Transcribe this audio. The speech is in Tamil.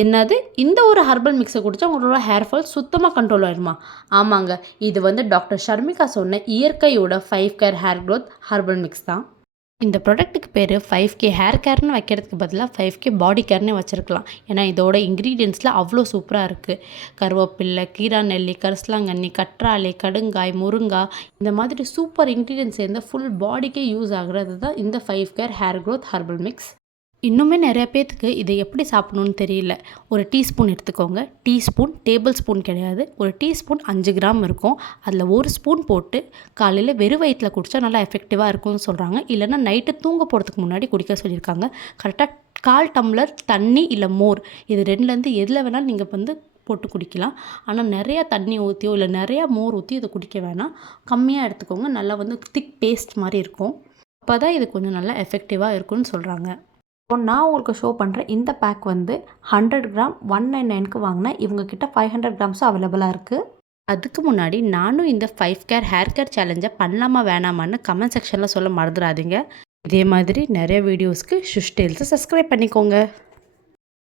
என்னது இந்த ஒரு ஹெர்பல் மிக்ஸை குடித்தா உங்களோட ஹேர் ஃபால் சுத்தமாக கண்ட்ரோல் ஆகிடுமா? ஆமாங்க, இது வந்து டாக்டர் ஷர்மிகா சொன்ன இயற்கையோட 5 care hair growth herbal mix தான். இந்த ப்ராடக்ட்டுக்கு பேர் 5K ஹேர் கேர்னு வைக்கிறதுக்கு பதிலாக 5K பாடி கேர்னே வச்சுருக்கலாம். ஏன்னா இதோட இன்க்ரீடியன்ட்ஸில் அவ்வளோ சூப்பராக இருக்குது. கருவேப்பில்லை, கீரா நெல்லி, கரிசலாங்கண்ணி, கற்றாழை, கடுங்காய், முருங்காய் இந்த மாதிரி சூப்பர் இன்க்ரீடியன்ட்ஸ் சேர்ந்த ஃபுல் பாடிக்கே யூஸ் ஆகுறது தான் இந்த 5 care hair growth herbal mix. இன்னுமே நிறைய பேத்துக்கு இதை எப்படி சாப்பிடணும்னு தெரியல. ஒரு டீஸ்பூன் எடுத்துக்கோங்க. டீஸ்பூன் டேபிள் ஸ்பூன் கிடையாது. ஒரு டீஸ்பூன் 5 கிராம் இருக்கும். அதில் ஒரு ஸ்பூன் போட்டு காலையில் வெறும் வயிற்றில் குடித்தா நல்லா எஃபெக்டிவாக இருக்கும்னு சொல்கிறாங்க. இல்லைன்னா நைட்டு தூங்க போகிறதுக்கு முன்னாடி குடிக்க சொல்லியிருக்காங்க. கரெக்டாக 1/4 டம்ளர் தண்ணி இல்லை மோர், இது 2லேருந்து எதில் வேணாலும் நீங்கள் வந்து போட்டு குடிக்கலாம். ஆனால் நிறையா தண்ணி ஊற்றியோ இல்லை நிறையா மோர் ஊற்றி இதை குடிக்க வேணாம். கம்மியாக எடுத்துக்கோங்க. நல்லா வந்து திக் பேஸ்ட் மாதிரி இருக்கும். அப்போ தான் இது கொஞ்சம் நல்லா எஃபெக்டிவாக இருக்கும்னு சொல்கிறாங்க. இப்போ நான் உங்களுக்கு ஷோ பண்ணுற இந்த பேக் வந்து 100 கிராம் 199க்கு வாங்கினேன். இவங்கக்கிட்ட 500 கிராம்ஸும் அவைலபிளாக இருக்குது. அதுக்கு முன்னாடி நானும் இந்த 5 கேர் ஹேர் கேர் சேலஞ்சை பண்ணலாமா வேணாமான்னு கமெண்ட் செக்ஷனில் சொல்ல மறந்துடாதீங்க. இதே மாதிரி நிறைய வீடியோஸ்க்கு ஷுஷ் டெய்ல்ஸை சப்ஸ்கிரைப் பண்ணிக்கோங்க.